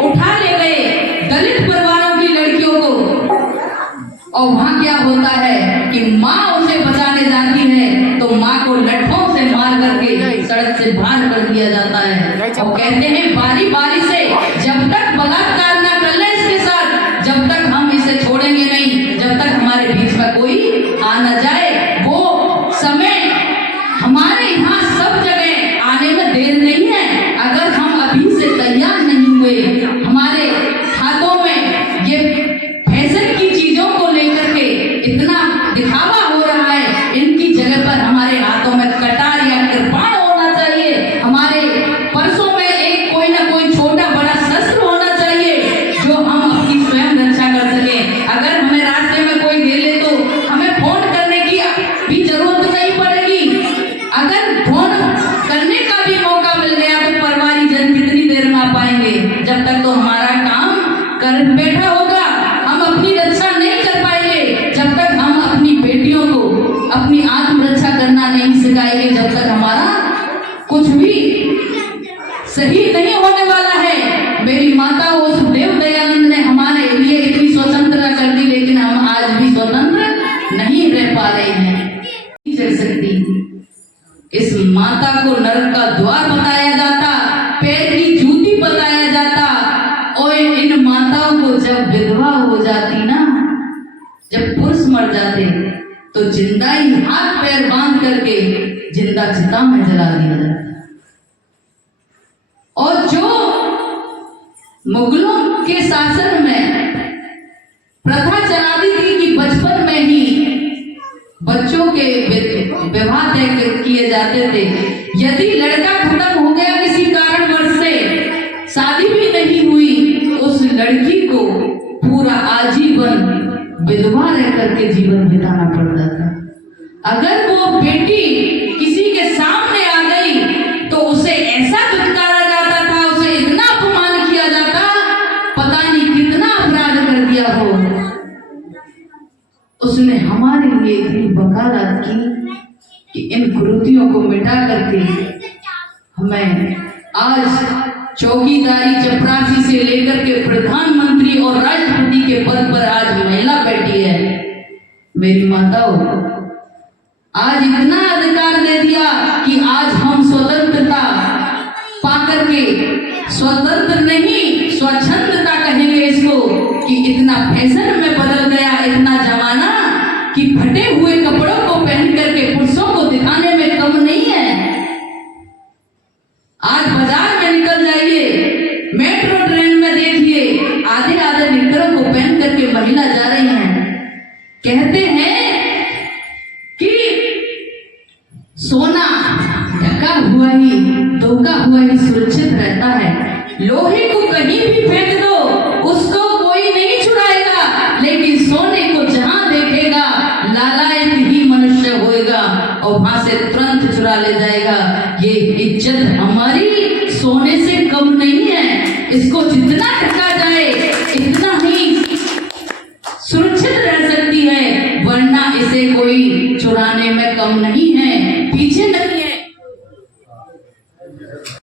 उठा ले गए दलित परिवारों की लड़कियों को, और वहां क्या होता है कि माँ उसे बचाने जाती है तो माँ को लट्ठों से मार करके सड़क से बाहर कर दिया जाता है। और कहते हैं बारी बारी से जब तक बलात्कार ना कर ले इसके साथ, जब तक हम इसे छोड़ेंगे नहीं, जब तक हमारे बीच में कोई आ न जाए। वो समय हमारे यहाँ सब जगह आने में देर नहीं है। अगर हम अभी से तैयार नहीं हुए, हमारे हाथों में ये फैशन की चीजों को लेकर के इतना दिखावा हो रहा है, इनकी जगह पर हमारे हाथों में कटार या कृपाण होना चाहिए। हमारे पर्सों में एक कोई ना कोई छोटा बड़ा शस्त्र होना चाहिए जो हम अपनी स्वयं रक्षा कर सके। अगर हमें रास्ते में कोई घेर ले तो हमें फोन करने की भी जरूरत नहीं पड़ेगी। अगर फोन करने का भी मौका मिल गया तो परिवारी जन कितनी देर में आ पाएंगे? जब तक तो हमारा काम कर बैठा होगा, हम अपनी रक्षा नहीं कर पाएंगे। जब तक हम अपनी बेटियों को अपनी आत्मरक्षा करना नहीं सिखाएंगे, जब तक हमारा कुछ भी सही नहीं होने वाला है। मेरी माता वो सुखदेव दयानंद ने हमारे लिए इतनी स्वतंत्रता कर दी, लेकिन हम आज भी स्वतंत्र नहीं रह पा रहे हैं। नहीं चल सकती। इस माता को नरक का द्वार बताया जाता, पैर की जूती बताया जाता। और इन माताओं को जब विधवा हो जाती ना, जब पुरुष मर जाते तो जिंदा ही हाथ पैर बांध करके जिंदा चिता में जला दिया जाता। और जो मुगलों के शासन में प्रथा चला दी थी कि बचपन में ही बच्चों के विवाह तय किए जाते थे। यदि लड़का खत्म हो गया किसी कारणवश से, शादी भी नहीं हुई, उस लड़की को पूरा आजीवन विधवा रह करके जीवन बिताना पड़ता था। अगर वो बेटी किसी के सामने आ गई तो उसे ऐसा दुत्कारा जाता था, उसे इतना अपमान किया जाता, पता नहीं कितना अपराध कर दिया हो। उसने हमारे लिए इतनी वकालत की कि इन कुरीतियों को मिटा करके हमें आज चौकीदारी चपरासी से लेकर के प्रधानमंत्री और राष्ट्रपति के पद पर आज महिला बैठी है। मेरी माताओं, आज इतना अधिकार दे दिया कि आज हम स्वतंत्रता पाकर के, स्वतंत्र नहीं स्वच्छंदता कहेंगे इसको, कि इतना फैशन में बदल गया इतना जमाना कि फटे हुए कपड़ों को पहन करके पुरुषों को दिखाने में कम नहीं है। आज बाजार में निकल जाइए, मेट्रो ट्रेन में देखिए, आधे आधे निकरों को पहन करके महिला जा रही हैं। कहते हैं कि सोना ढका हुआ ही, धोखा हुआ ही सुरक्षित रहता है। लोहे को कहीं भी फेंक दो, उसको कोई नहीं छुड़ाएगा, लेकिन सोने को जहां देखेगा लालायत ही मनुष्य होएगा और वहां से तुरंत चुरा ले जाएगा। ये इज्जत हमारी सोने से कम नहीं है। इसको जितना ढका जाए इतना ही सुरक्षित रह सकती है, वरना इसे कोई चुराने में कम नहीं है। पीछे